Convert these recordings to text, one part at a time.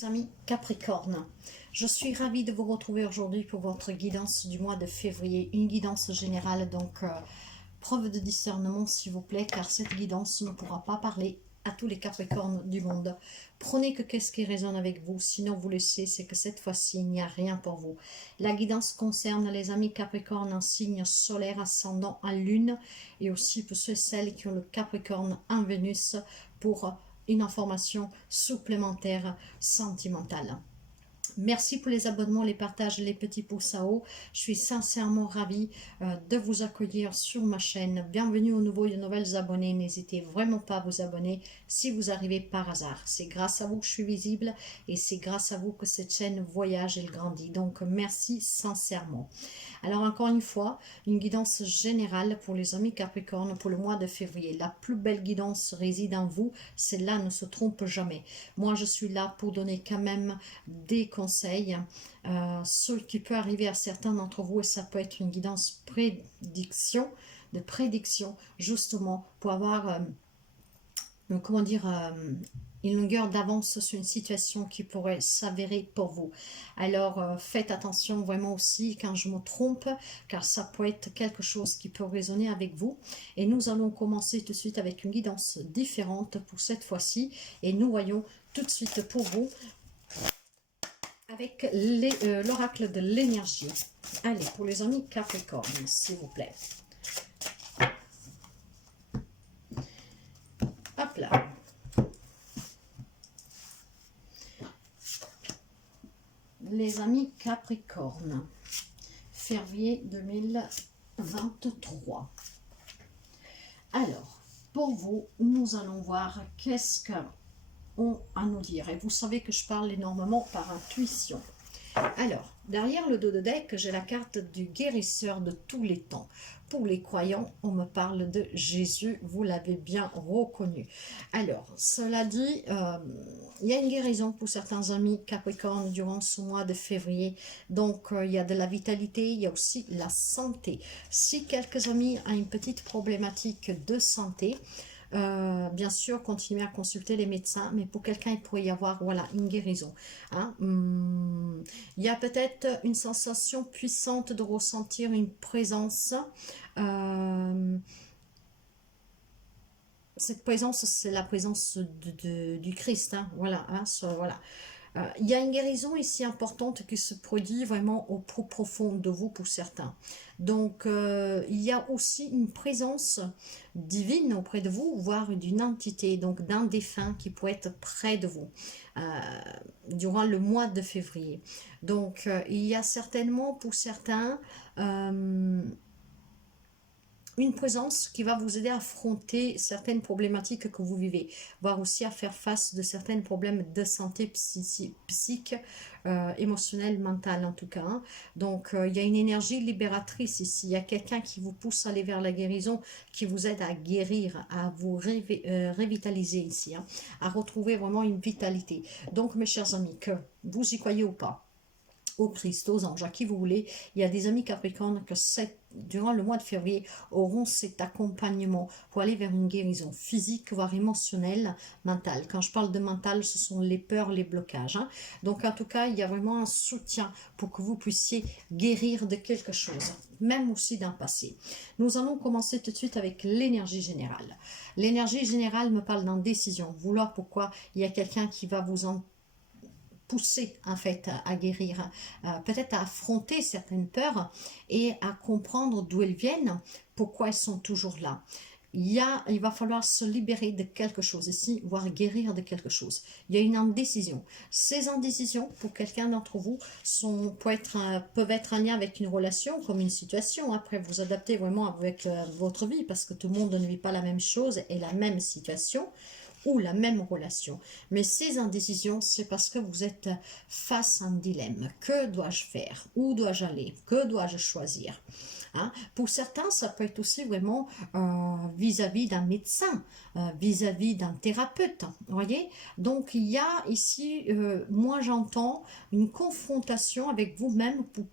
Mes amis Capricorne, je suis ravie de vous retrouver aujourd'hui pour votre guidance du mois de février, une guidance générale, donc preuve de discernement s'il vous plaît, car cette guidance ne pourra pas parler à tous les Capricornes du monde. Prenez que qu'est-ce qui résonne avec vous, sinon vous le savez, c'est que cette fois-ci il n'y a rien pour vous. La guidance concerne les amis Capricorne en signe solaire, ascendant en lune, et aussi pour ceux et celles qui ont le Capricorne en Vénus, pour une information supplémentaire sentimentale. Merci pour les abonnements, les partages, les petits pouces à haut. Je suis sincèrement ravie de vous accueillir sur ma chaîne. Bienvenue aux nouveaux et aux nouvelles abonnés. N'hésitez vraiment pas à vous abonner si vous arrivez par hasard. C'est grâce à vous que je suis visible et c'est grâce à vous que cette chaîne voyage et grandit. Donc merci sincèrement. Alors encore une fois, une guidance générale pour les amis Capricorne pour le mois de février. La plus belle guidance réside en vous. Celle-là ne se trompe jamais. Moi, je suis là pour donner quand même des conseils, ce qui peut arriver à certains d'entre vous, et ça peut être une guidance de prédiction, justement, pour avoir, comment dire, une longueur d'avance sur une situation qui pourrait s'avérer pour vous. Alors, faites attention vraiment aussi quand je me trompe, car ça peut être quelque chose qui peut résonner avec vous. Et nous allons commencer tout de suite avec une guidance différente pour cette fois-ci, et nous voyons tout de suite pour vous avec l'oracle de l'énergie. Allez, pour les amis Capricorne, s'il vous plaît. Hop là. Les amis Capricorne, février 2023. Alors, pour vous, nous allons voir qu'est-ce que à nous dire. Et vous savez que je parle énormément par intuition. Alors, derrière le dos de deck, j'ai la carte du guérisseur de tous les temps. Pour les croyants, on me parle de Jésus, vous l'avez bien reconnu. Alors, cela dit, il y a une guérison pour certains amis Capricorne durant ce mois de février. Donc, il y a de la vitalité, il y a aussi la santé. Si quelques amis ont une petite problématique de santé, bien sûr, continuez à consulter les médecins, mais pour quelqu'un, il pourrait y avoir, voilà, une guérison. Hein. Il y a peut-être une sensation puissante de ressentir une présence. Cette présence, c'est la présence du Christ. Hein. Voilà, hein, voilà. Il y a une guérison ici importante qui se produit vraiment au plus profond de vous pour certains. Donc, il y a aussi une présence divine auprès de vous, voire d'une entité, donc d'un défunt qui pourrait être près de vous durant le mois de février. Donc, il y a certainement pour certains une présence qui va vous aider à affronter certaines problématiques que vous vivez, voire aussi à faire face de certains problèmes de santé psychique, émotionnelle, mentale en tout cas. Hein. Donc, il y a une énergie libératrice ici. Il y a quelqu'un qui vous pousse à aller vers la guérison, qui vous aide à guérir, à vous revitaliser ici, hein, à retrouver vraiment une vitalité. Donc, mes chers amis, que vous y croyez ou pas, au Christ, aux anges, à qui vous voulez, il y a des amis Capricorne que durant le mois de février auront cet accompagnement pour aller vers une guérison physique, voire émotionnelle, mentale. Quand je parle de mental, ce sont les peurs, les blocages. Hein. Donc en tout cas, il y a vraiment un soutien pour que vous puissiez guérir de quelque chose, même aussi d'un passé. Nous allons commencer tout de suite avec l'énergie générale. L'énergie générale me parle d'indécision. Vouloir pourquoi il y a quelqu'un qui va vous pousser en fait à guérir, peut-être à affronter certaines peurs et à comprendre d'où elles viennent, pourquoi elles sont toujours là. Il va falloir se libérer de quelque chose ici, voire guérir de quelque chose. Il y a une indécision. Ces indécisions, pour quelqu'un d'entre vous, peuvent être en lien avec une relation, comme une situation. Après, vous adaptez vraiment avec votre vie, parce que tout le monde ne vit pas la même chose et la même situation, ou la même relation. Mais ces indécisions, c'est parce que vous êtes face à un dilemme. Que dois-je faire? Où dois-je aller? Que dois-je choisir? Hein? Pour certains, ça peut être aussi vraiment vis-à-vis d'un médecin, vis-à-vis d'un thérapeute. Vous voyez? Donc, il y a ici, moi j'entends, une confrontation avec vous-même pour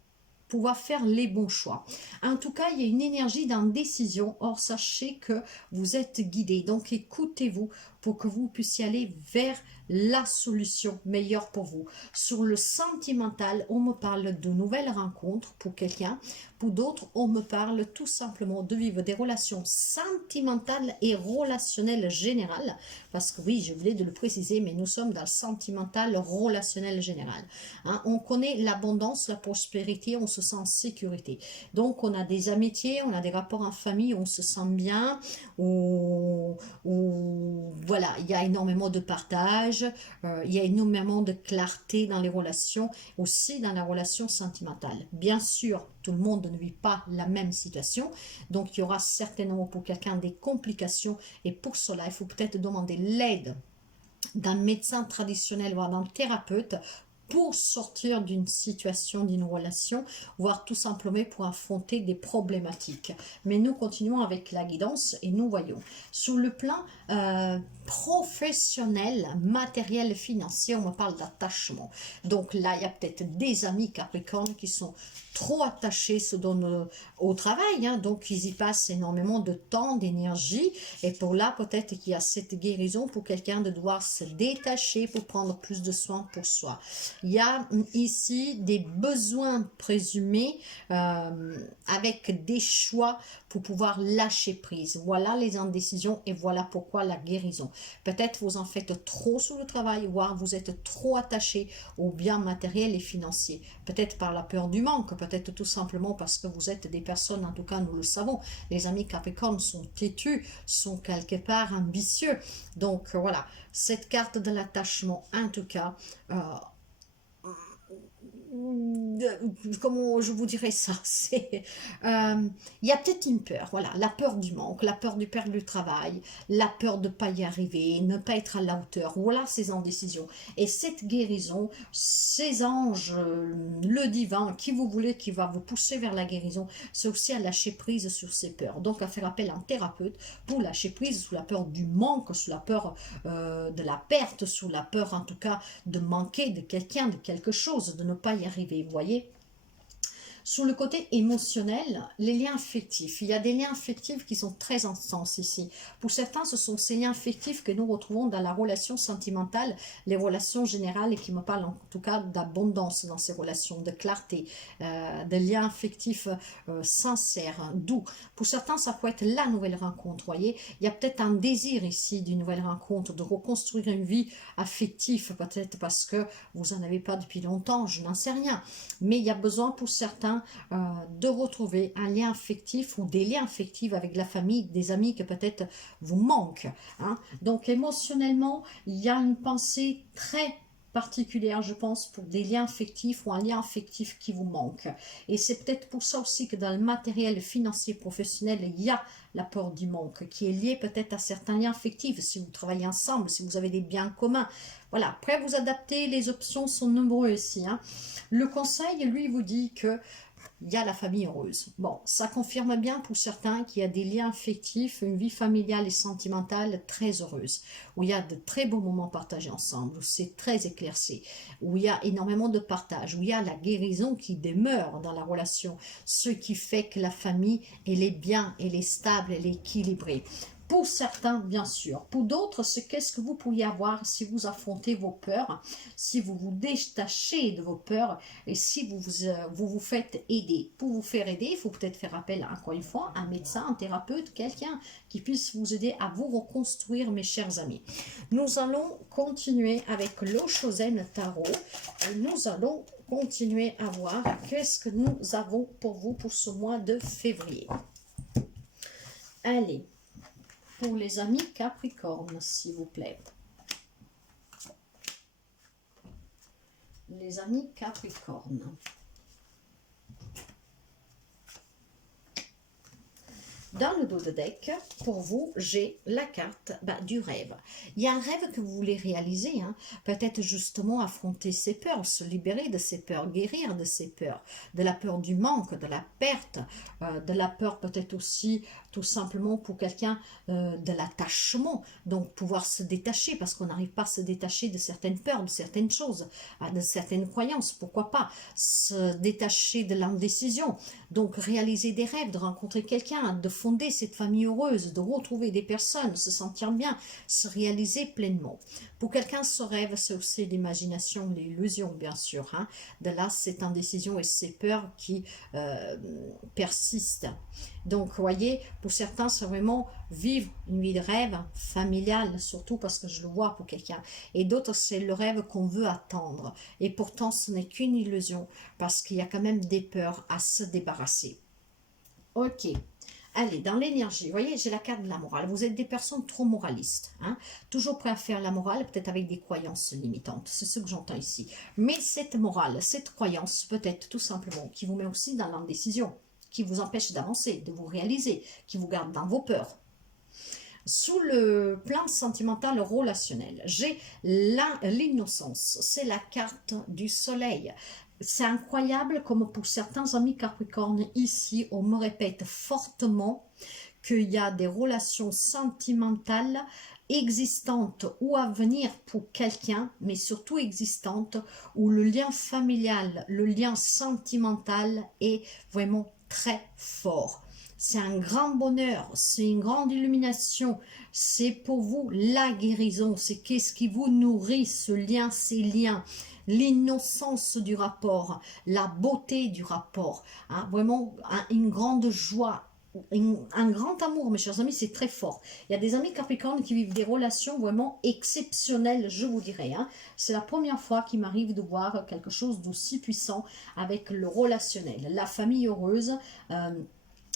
pouvoir faire les bons choix. En tout cas, il y a une énergie d'indécision. Or, sachez que vous êtes guidé. Donc, écoutez-vous pour que vous puissiez aller vers la solution meilleure pour vous. Sur le sentimental, on me parle de nouvelles rencontres pour quelqu'un. Pour d'autres, on me parle tout simplement de vivre des relations sentimentales et relationnelles générales. Parce que oui, j'ai oublié de le préciser, mais nous sommes dans le sentimental relationnel général. Hein, on connaît l'abondance, la prospérité, on se sent en sécurité. Donc, on a des amitiés, on a des rapports en famille, on se sent bien, voilà, il y a énormément de partage, il y a énormément de clarté dans les relations, aussi dans la relation sentimentale. Bien sûr, tout le monde ne vit pas la même situation, donc il y aura certainement pour quelqu'un des complications, et pour cela, il faut peut-être demander l'aide d'un médecin traditionnel, voire d'un thérapeute, pour sortir d'une situation, d'une relation, voire tout simplement pour affronter des problématiques. Mais nous continuons avec la guidance et nous voyons. Sur le plan professionnel, matériel, financier, on me parle d'attachement. Donc là, il y a peut-être des amis Capricorne qui sont trop attachés, se donnent au travail, hein, donc ils y passent énormément de temps, d'énergie, et pour là, peut-être qu'il y a cette guérison pour quelqu'un de devoir se détacher pour prendre plus de soin pour soi. Il y a ici des besoins présumés avec des choix pour pouvoir lâcher prise. Voilà les indécisions et voilà pourquoi la guérison. Peut-être vous en faites trop sur le travail, voire vous êtes trop attaché aux biens matériels et financiers. Peut-être par la peur du manque, peut-être tout simplement parce que vous êtes des personnes, en tout cas nous le savons, les amis Capricorne sont têtus, sont quelque part ambitieux. Donc voilà, cette carte de l'attachement, en tout cas, comment je vous dirais ça, c'est il y a peut-être une peur, voilà, la peur du manque, la peur du perdre du travail, la peur de ne pas y arriver, ne pas être à la hauteur, voilà ces indécisions. Et cette guérison, ces anges, le divin, qui vous voulez, qui va vous pousser vers la guérison, c'est aussi à lâcher prise sur ces peurs, donc à faire appel à un thérapeute pour lâcher prise sous la peur du manque, sous la peur de la perte, sous la peur en tout cas de manquer de quelqu'un, de quelque chose, de ne pas y arriver, vous voyez. Sur le côté émotionnel, les liens affectifs. Il y a des liens affectifs qui sont très intenses ici. Pour certains, ce sont ces liens affectifs que nous retrouvons dans la relation sentimentale, les relations générales, et qui me parlent en tout cas d'abondance dans ces relations, de clarté, de liens affectifs sincères, doux. Pour certains, ça peut être la nouvelle rencontre, voyez. Il y a peut-être un désir ici d'une nouvelle rencontre, de reconstruire une vie affective, peut-être parce que vous n'en avez pas depuis longtemps, je n'en sais rien. Mais il y a besoin pour certains de retrouver un lien affectif ou des liens affectifs avec la famille, des amis que peut-être vous manquent. Hein. Donc émotionnellement, il y a une pensée très particulière, je pense, pour des liens affectifs ou un lien affectif qui vous manque. Et c'est peut-être pour ça aussi que dans le matériel financier professionnel, il y a la peur du manque qui est liée peut-être à certains liens affectifs, si vous travaillez ensemble, si vous avez des biens communs. Voilà, après vous adapter, les options sont nombreuses ici. Hein. Le conseil, lui, vous dit que il y a la famille heureuse. Bon, ça confirme bien pour certains qu'il y a des liens affectifs, une vie familiale et sentimentale très heureuse, où il y a de très beaux moments partagés ensemble, où c'est très éclairci, où il y a énormément de partage, où il y a la guérison qui demeure dans la relation, ce qui fait que la famille, elle est bien, elle est stable, elle est équilibrée. Pour certains, bien sûr. Pour d'autres, c'est qu'est-ce que vous pourriez avoir si vous affrontez vos peurs, si vous vous détachez de vos peurs et si vous faites aider. Pour vous faire aider, il faut peut-être faire appel, encore une fois, à un médecin, un thérapeute, quelqu'un qui puisse vous aider à vous reconstruire, mes chers amis. Nous allons continuer avec l'Oshozen Tarot. Nous allons continuer à voir qu'est-ce que nous avons pour vous pour ce mois de février. Allez. Pour les amis Capricorne, s'il vous plaît. Les amis Capricorne. Dans le dos de deck, pour vous, j'ai la carte du rêve. Il y a un rêve que vous voulez réaliser, hein. Peut-être justement affronter ses peurs, se libérer de ses peurs, guérir de ses peurs, de la peur du manque, de la perte, de la peur peut-être aussi tout simplement pour quelqu'un de l'attachement, donc pouvoir se détacher parce qu'on n'arrive pas à se détacher de certaines peurs, de certaines choses, de certaines croyances, pourquoi pas se détacher de l'indécision, donc réaliser des rêves, de rencontrer quelqu'un, de fonder cette famille heureuse, de retrouver des personnes, se sentir bien, se réaliser pleinement. Pour quelqu'un, ce rêve, c'est aussi l'imagination, l'illusion, bien sûr. Hein. De là, cette indécision et ces peurs qui persistent. Donc, vous voyez, pour certains, c'est vraiment vivre une vie de rêve familiale, surtout parce que je le vois pour quelqu'un. Et d'autres, c'est le rêve qu'on veut attendre. Et pourtant, ce n'est qu'une illusion, parce qu'il y a quand même des peurs à se débarrasser. Ok. Allez, dans l'énergie, vous voyez, j'ai la carte de la morale. Vous êtes des personnes trop moralistes, hein, toujours prêts à faire la morale, peut-être avec des croyances limitantes. C'est ce que j'entends ici. Mais cette morale, cette croyance, peut-être tout simplement, qui vous met aussi dans l'indécision, qui vous empêche d'avancer, de vous réaliser, qui vous garde dans vos peurs. Sous le plan sentimental relationnel, j'ai l'innocence, c'est la carte du soleil. C'est incroyable comme pour certains amis Capricorne, ici, on me répète fortement qu'il y a des relations sentimentales existantes ou à venir pour quelqu'un, mais surtout existantes, où le lien familial, le lien sentimental est vraiment très fort. C'est un grand bonheur, c'est une grande illumination, c'est pour vous la guérison, c'est qu'est-ce qui vous nourrit, ce lien, ces liens, l'innocence du rapport, la beauté du rapport, hein, vraiment une grande joie, un grand amour, mes chers amis, c'est très fort. Il y a des amis Capricorne qui vivent des relations vraiment exceptionnelles, je vous dirais. Hein. C'est la première fois qu'il m'arrive de voir quelque chose d'aussi puissant avec le relationnel, la famille heureuse,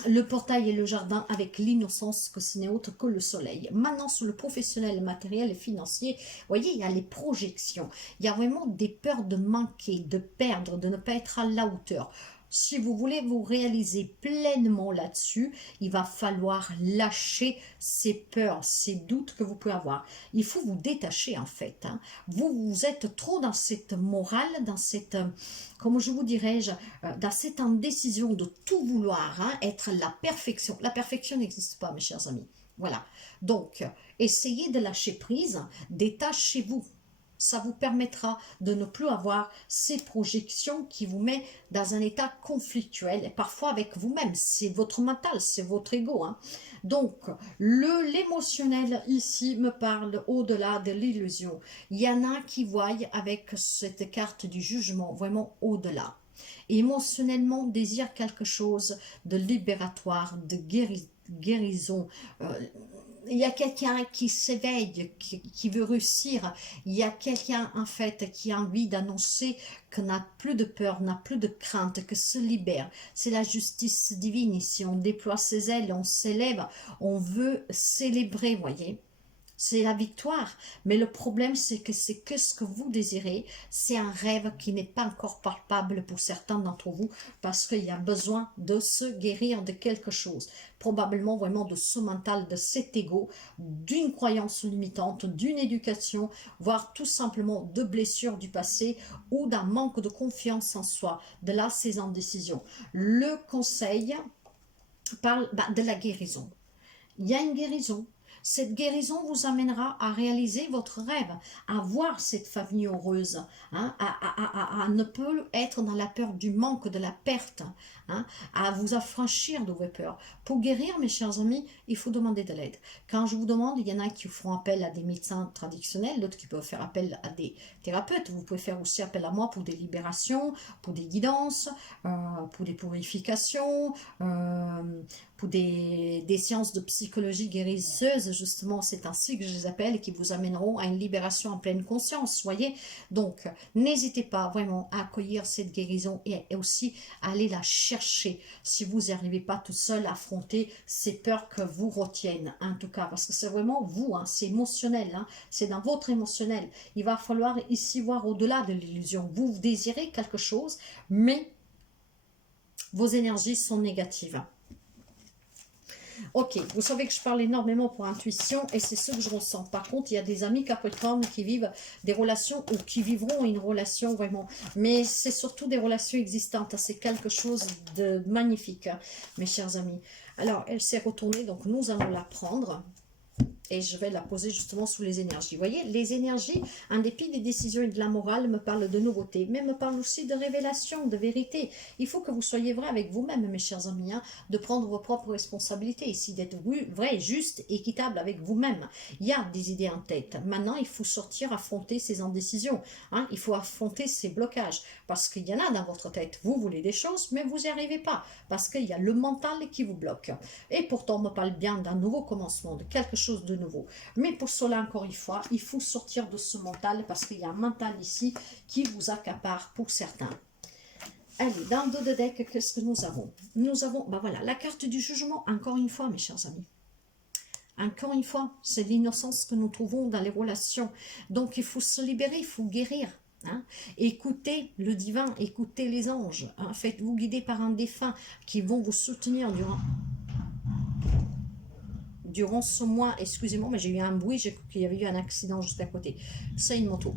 le portail et le jardin avec l'innocence que ce n'est autre que le soleil. Maintenant, sur le professionnel, matériel et financier, vous voyez, il y a les projections. Il y a vraiment des peurs de manquer, de perdre, de ne pas être à la hauteur. Si vous voulez vous réaliser pleinement là-dessus, il va falloir lâcher ces peurs, ces doutes que vous pouvez avoir. Il faut vous détacher en fait. Hein. Vous êtes trop dans cette morale, dans cette, comment je vous dirais-je, dans cette indécision de tout vouloir, hein, être la perfection. La perfection n'existe pas, mes chers amis. Voilà. Donc, essayez de lâcher prise, détachez-vous. Ça vous permettra de ne plus avoir ces projections qui vous mettent dans un état conflictuel, et parfois avec vous-même. C'est votre mental, c'est votre ego. Hein. Donc, l'émotionnel ici me parle au-delà de l'illusion. Il y en a qui voient avec cette carte du jugement vraiment au-delà. Émotionnellement, désire quelque chose de libératoire, de guérison. Il y a quelqu'un qui s'éveille, qui veut réussir. Il y a quelqu'un, en fait, qui a envie d'annoncer qu'on n'a plus de peur, n'a plus de crainte, que se libère. C'est la justice divine ici. On déploie ses ailes, on s'élève, on veut célébrer, voyez. C'est la victoire, mais le problème c'est que ce que vous désirez, c'est un rêve qui n'est pas encore palpable pour certains d'entre vous, parce qu'il y a besoin de se guérir de quelque chose, probablement vraiment de ce mental, de cet ego, d'une croyance limitante, d'une éducation, voire tout simplement de blessures du passé ou d'un manque de confiance en soi, de là ces indécisions. Le conseil parle de la guérison. Il y a une guérison. Cette guérison vous amènera à réaliser votre rêve, à voir cette famille heureuse, hein, à ne plus être dans la peur du manque, de la perte, hein, à vous affranchir de vos peurs. Pour guérir, mes chers amis, il faut demander de l'aide. Quand je vous demande, il y en a qui feront appel à des médecins traditionnels, d'autres qui peuvent faire appel à des thérapeutes. Vous pouvez faire aussi appel à moi pour des libérations, pour des guidances, pour des purifications, pour des séances de psychologie guérisseuse, justement, c'est ainsi que je les appelle, et qui vous amèneront à une libération en pleine conscience, voyez. Donc, n'hésitez pas vraiment à accueillir cette guérison et aussi à aller la chercher si vous n'y arrivez pas tout seul à affronter ces peurs que vous retiennent, en tout cas, parce que c'est vraiment vous, hein, c'est émotionnel, hein, c'est dans votre émotionnel. Il va falloir ici voir au-delà de l'illusion. Vous désirez quelque chose, mais vos énergies sont négatives. Ok, vous savez que je parle énormément pour intuition et c'est ce que je ressens. Par contre, il y a des amis Capricorne qui vivent des relations ou qui vivront une relation vraiment. Mais c'est surtout des relations existantes. C'est quelque chose de magnifique, mes chers amis. Alors, elle s'est retournée, donc nous allons la prendre. et je vais la poser justement sous les énergies. Vous voyez, les énergies, en dépit des décisions et de la morale, me parlent de nouveautés, mais me parlent aussi de révélation, de vérité. Il faut que vous soyez vrai avec vous-même, mes chers amis, hein, de prendre vos propres responsabilités ici, d'être vrai, juste, équitable avec vous-même. Il y a des idées en tête. Maintenant, il faut sortir, affronter ces indécisions. Hein, il faut affronter ces blocages, parce qu'il y en a dans votre tête. Vous voulez des choses, mais vous n'y arrivez pas, parce qu'il y a le mental qui vous bloque. Et pourtant, on me parle bien d'un nouveau commencement, de quelque chose de nouveau. Mais pour cela, encore une fois, il faut sortir de ce mental, parce qu'il y a un mental ici qui vous accapare pour certains. Allez, dans le dos de deck, qu'est-ce que nous avons? Nous avons, ben voilà, la carte du jugement, encore une fois, mes chers amis. Encore une fois, c'est l'innocence que nous trouvons dans les relations. Donc, il faut se libérer, il faut guérir. Hein. Écoutez le divin, écoutez les anges. Hein. Faites-vous guider par un défunt qui vont vous soutenir durant ce mois. Excusez-moi, mais j'ai eu un bruit, j'ai cru qu'il y avait eu un accident juste à côté. C'est une moto.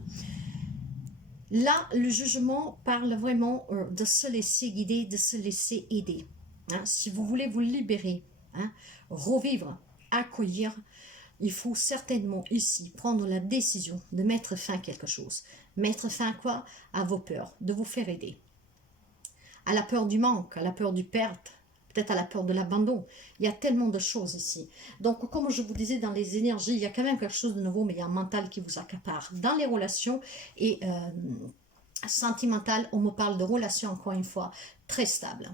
Là, le jugement parle vraiment de se laisser guider, de se laisser aider. Hein. Si vous voulez vous libérer, hein, revivre, accueillir, il faut certainement ici prendre la décision de mettre fin à quelque chose. Mettre fin à quoi? À vos peurs, de vous faire aider. À la peur du manque, à la peur du perte, peut-être à la peur de l'abandon. Il y a tellement de choses ici. Donc, comme je vous disais, dans les énergies, il y a quand même quelque chose de nouveau, mais il y a un mental qui vous accapare. Dans les relations et sentimentales, on me parle de relations, encore une fois, très stables.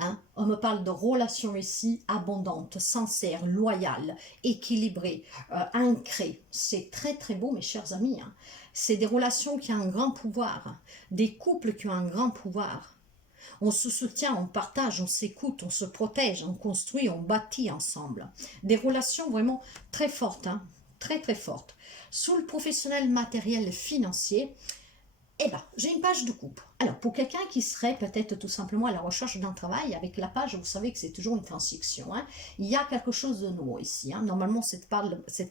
Hein? On me parle de relations ici abondantes, sincères, loyales, équilibrées, ancrées. C'est très très beau, mes chers amis. Hein? C'est des relations qui ont un grand pouvoir, des couples qui ont un grand pouvoir. On se soutient, on partage, on s'écoute, on se protège, on construit, on bâtit ensemble. Des relations vraiment très fortes, hein? Très très fortes. Sous le professionnel matériel financier, eh bien, j'ai une page de coupe. Alors, pour quelqu'un qui serait peut-être tout simplement à la recherche d'un travail, avec la page, vous savez que c'est toujours une transition. Hein. Il y a quelque chose de nouveau ici. Hein. Normalement, cette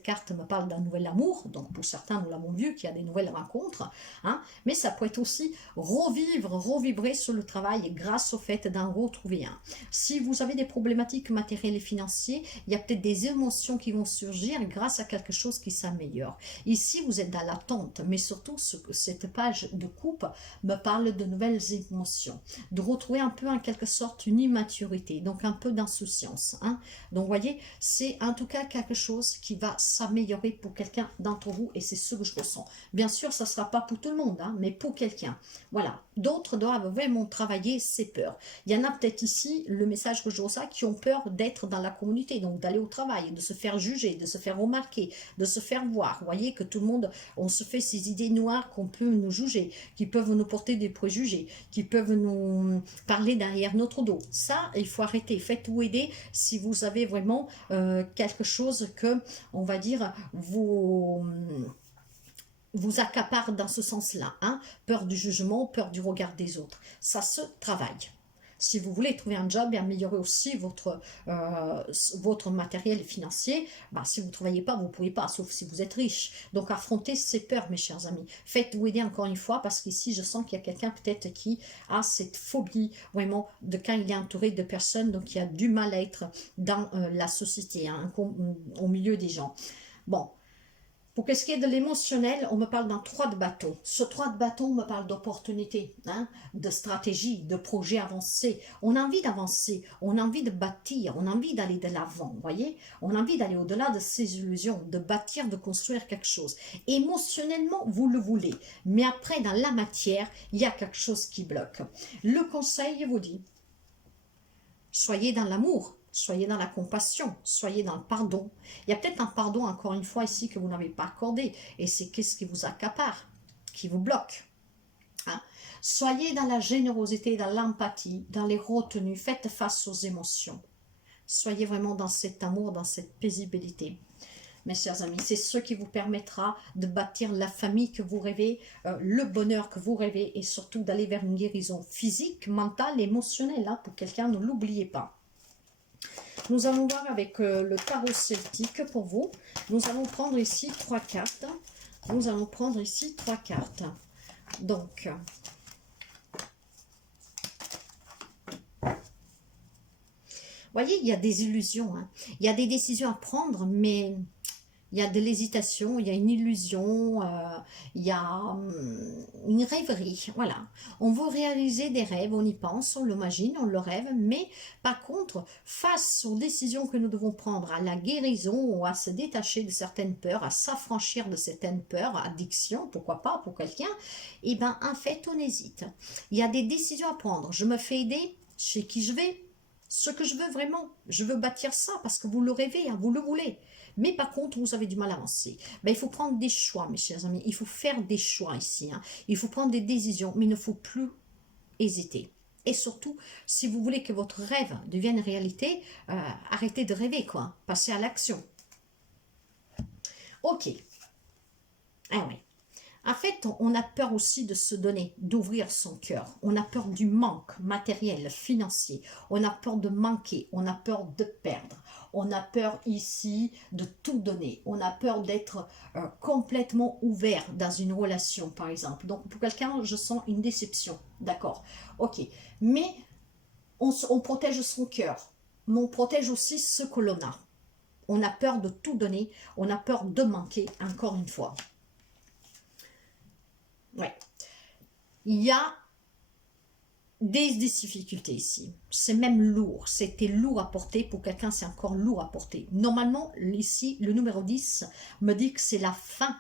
carte me parle d'un nouvel amour. Donc, pour certains, nous l'avons vu, qu'il y a des nouvelles rencontres. Hein. Mais ça peut être aussi revibrer sur le travail grâce au fait d'en retrouver un. Si vous avez des problématiques matérielles et financières, il y a peut-être des émotions qui vont surgir grâce à quelque chose qui s'améliore. Ici, vous êtes dans l'attente, mais surtout, cette page de coupe me parle de nouvelles émotions, de retrouver un peu en quelque sorte une immaturité, donc un peu d'insouciance. Hein. Donc vous voyez, c'est en tout cas quelque chose qui va s'améliorer pour quelqu'un d'entre vous et c'est ce que je ressens. Bien sûr, ça ne sera pas pour tout le monde, hein, mais pour quelqu'un. Voilà, d'autres doivent vraiment travailler ces peurs. Il y en a peut-être ici, le message que je reçois, qui ont peur d'être dans la communauté, donc d'aller au travail, de se faire juger, de se faire remarquer, de se faire voir. Vous voyez que tout le monde, on se fait ces idées noires qu'on peut nous juger, qui peuvent nous porter des préjugés, qui peuvent nous parler derrière notre dos. Ça, il faut arrêter. Faites-vous aider si vous avez vraiment quelque chose que, on va dire, vous accapare dans ce sens-là. Hein? Peur du jugement, peur du regard des autres. Ça se travaille. Si vous voulez trouver un job et améliorer aussi votre matériel financier, bah, si vous ne travaillez pas, vous ne pouvez pas, sauf si vous êtes riche. Donc affrontez ces peurs, mes chers amis. Faites-vous aider encore une fois, parce qu'ici, je sens qu'il y a quelqu'un peut-être qui a cette phobie, vraiment, de quand il est entouré de personnes, donc il y a du mal-être dans la société, hein, au milieu des gens. Bon. Pour ce qui est de l'émotionnel, on me parle d'un 3 de bâton. Ce 3 de bâton me parle d'opportunité, hein, de stratégie, de projet avancé. On a envie d'avancer, on a envie de bâtir, on a envie d'aller de l'avant, vous voyez. On a envie d'aller au-delà de ces illusions, de bâtir, de construire quelque chose. Émotionnellement, vous le voulez. Mais après, dans la matière, il y a quelque chose qui bloque. Le conseil vous dit, soyez dans l'amour. Soyez dans la compassion, soyez dans le pardon. Il y a peut-être un pardon, encore une fois, ici, que vous n'avez pas accordé. Et c'est qu'est-ce qui vous accapare, qui vous bloque. Hein? Soyez dans la générosité, dans l'empathie, dans les retenues. Faites face aux émotions. Soyez vraiment dans cet amour, dans cette paisibilité. Mes chers amis, c'est ce qui vous permettra de bâtir la famille que vous rêvez, le bonheur que vous rêvez et surtout d'aller vers une guérison physique, mentale, émotionnelle. Hein, pour quelqu'un, ne l'oubliez pas. Nous allons voir avec le tarot celtique pour vous. Nous allons prendre ici 3 cartes. Nous allons prendre ici 3 cartes. Donc, voyez, il y a des illusions. Hein. Il y a des décisions à prendre, mais Il y a de l'hésitation, il y a une illusion, il y a une rêverie, voilà. On veut réaliser des rêves, on y pense, on l'imagine, on le rêve, mais par contre, face aux décisions que nous devons prendre, à la guérison ou à se détacher de certaines peurs, à s'affranchir de certaines peurs, addiction, pourquoi pas pour quelqu'un, eh bien en fait on hésite. Il y a des décisions à prendre. Je me fais aider, chez qui je vais, ce que je veux vraiment, je veux bâtir ça parce que vous le rêvez, hein, vous le voulez. Mais par contre, vous avez du mal à avancer. Ben, il faut prendre des choix, mes chers amis. Il faut faire des choix ici, hein. Il faut prendre des décisions, mais il ne faut plus hésiter. Et surtout, si vous voulez que votre rêve devienne réalité, arrêtez de rêver, quoi. Passez à l'action. Ok. Ah oui. En fait, on a peur aussi de se donner, d'ouvrir son cœur. On a peur du manque matériel, financier. On a peur de manquer. On a peur de perdre. On a peur ici de tout donner. On a peur d'être complètement ouvert dans une relation, par exemple. Donc, pour quelqu'un, je sens une déception. D'accord. Ok. Mais on protège son cœur. Mais on protège aussi ce que l'on a. On a peur de tout donner. On a peur de manquer, encore une fois. Ouais. Il y a des difficultés ici. C'est même lourd. C'était lourd à porter. Pour quelqu'un, c'est encore lourd à porter. Normalement, ici, le numéro 10 me dit que c'est la fin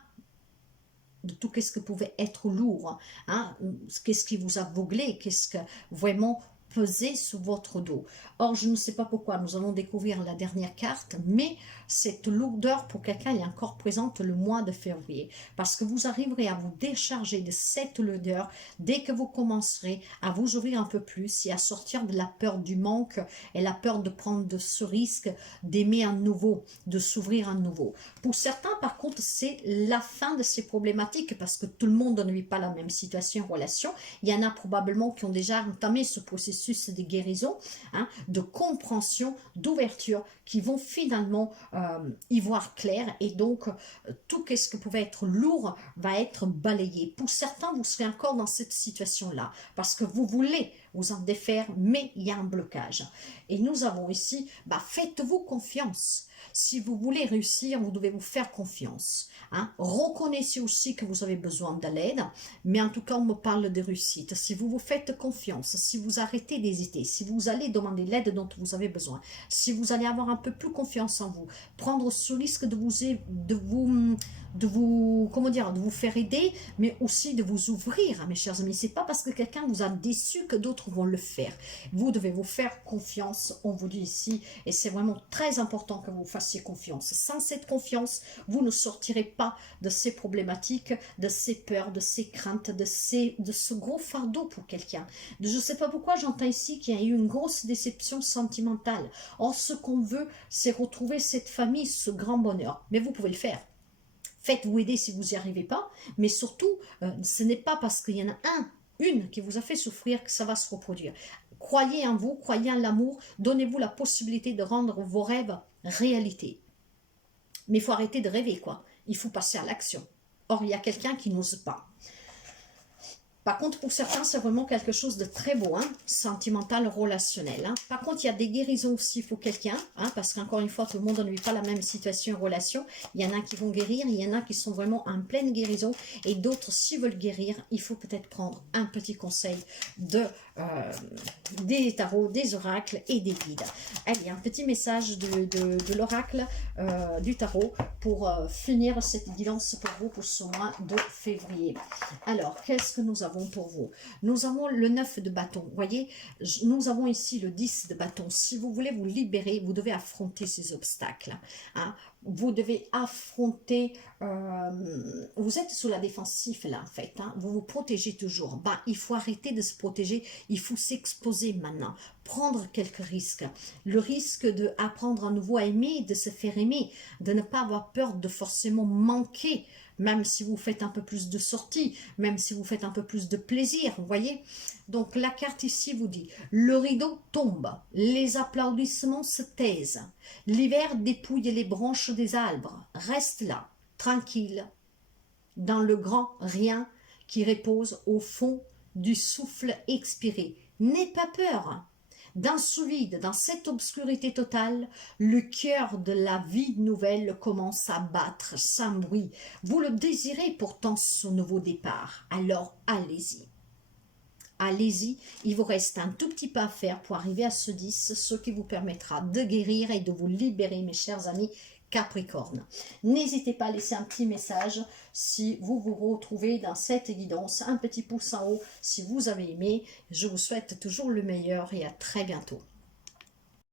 de tout ce que pouvait être lourd. Hein? Qu'est-ce qui vous a aveuglé? Qu'est-ce que vraiment pesait sur votre dos? Or, je ne sais pas pourquoi, nous allons découvrir la dernière carte, mais cette lourdeur pour quelqu'un est encore présente le mois de février, parce que vous arriverez à vous décharger de cette lourdeur dès que vous commencerez à vous ouvrir un peu plus et à sortir de la peur du manque et la peur de prendre de ce risque d'aimer un nouveau, de s'ouvrir à nouveau. Pour certains, par contre, c'est la fin de ces problématiques, parce que tout le monde ne vit pas la même situation en relation. Il y en a probablement qui ont déjà entamé ce processus de guérison, hein, de compréhension, d'ouverture, qui vont finalement y voir clair, et donc tout ce que pouvait être lourd va être balayé. Pour certains, vous serez encore dans cette situation-là, parce que vous voulez vous en défaire, mais il y a un blocage. Et nous avons ici, faites-vous confiance. Si vous voulez réussir, vous devez vous faire confiance. Hein. Reconnaissez aussi que vous avez besoin de l'aide, mais en tout cas, on me parle de réussite. Si vous vous faites confiance, si vous arrêtez d'hésiter, si vous allez demander l'aide dont vous avez besoin, si vous allez avoir un peu plus confiance en vous, prendre ce risque de vous faire aider, mais aussi de vous ouvrir, mes chers amis. C'est pas parce que quelqu'un vous a déçu que d'autres vont le faire. Vous devez vous faire confiance, on vous dit ici, et c'est vraiment très important que vous fassiez confiance. Sans cette confiance, vous ne sortirez pas de ces problématiques, de ces peurs, de ces craintes, de ce gros fardeau pour quelqu'un. Je ne sais pas pourquoi j'entends ici qu'il y a eu une grosse déception sentimentale. Or, ce qu'on veut, c'est retrouver cette famille, ce grand bonheur. Mais vous pouvez le faire. Faites-vous aider si vous n'y arrivez pas, mais surtout, ce n'est pas parce qu'il y en a une qui vous a fait souffrir que ça va se reproduire. Croyez en vous, croyez en l'amour, donnez-vous la possibilité de rendre vos rêves réalité. Mais il faut arrêter de rêver, quoi. Il faut passer à l'action. Or, il y a quelqu'un qui n'ose pas. Par contre, pour certains, c'est vraiment quelque chose de très beau, hein, sentimental, relationnel. Hein. Par contre, il y a des guérisons aussi pour quelqu'un, hein, parce qu'encore une fois, tout le monde ne vit pas la même situation en relation. Il y en a qui vont guérir, il y en a qui sont vraiment en pleine guérison, et d'autres, s'ils veulent guérir, il faut peut-être prendre un petit conseil des tarots, des oracles et des guides. Allez, un petit message de l'oracle du tarot pour finir cette guidance pour vous pour ce mois de février. Alors, qu'est-ce que nous avons pour vous? Nous avons le 9 de bâton. Vous voyez, nous avons ici le 10 de bâton. Si vous voulez vous libérer, vous devez affronter ces obstacles. Hein. Vous devez affronter, vous êtes sous la défensive là en fait, hein, vous vous protégez toujours. Il faut arrêter de se protéger, il faut s'exposer maintenant, prendre quelques risques. Le risque d'apprendre à nouveau à aimer, de se faire aimer, de ne pas avoir peur de forcément manquer, même si vous faites un peu plus de sorties, même si vous faites un peu plus de plaisir, vous voyez. Donc la carte ici vous dit, le rideau tombe, les applaudissements se taisent, l'hiver dépouille les branches des arbres, reste là, tranquille, dans le grand rien qui repose au fond du souffle expiré. N'aie pas peur, Dans ce vide, dans cette obscurité totale, le cœur de la vie nouvelle commence à battre sans bruit. Vous le désirez pourtant ce nouveau départ, alors allez-y. Allez-y, il vous reste un tout petit pas à faire pour arriver à ce 10, ce qui vous permettra de guérir et de vous libérer, mes chers amis Capricorne. N'hésitez pas à laisser un petit message si vous vous retrouvez dans cette guidance, un petit pouce en haut si vous avez aimé. Je vous souhaite toujours le meilleur et à très bientôt.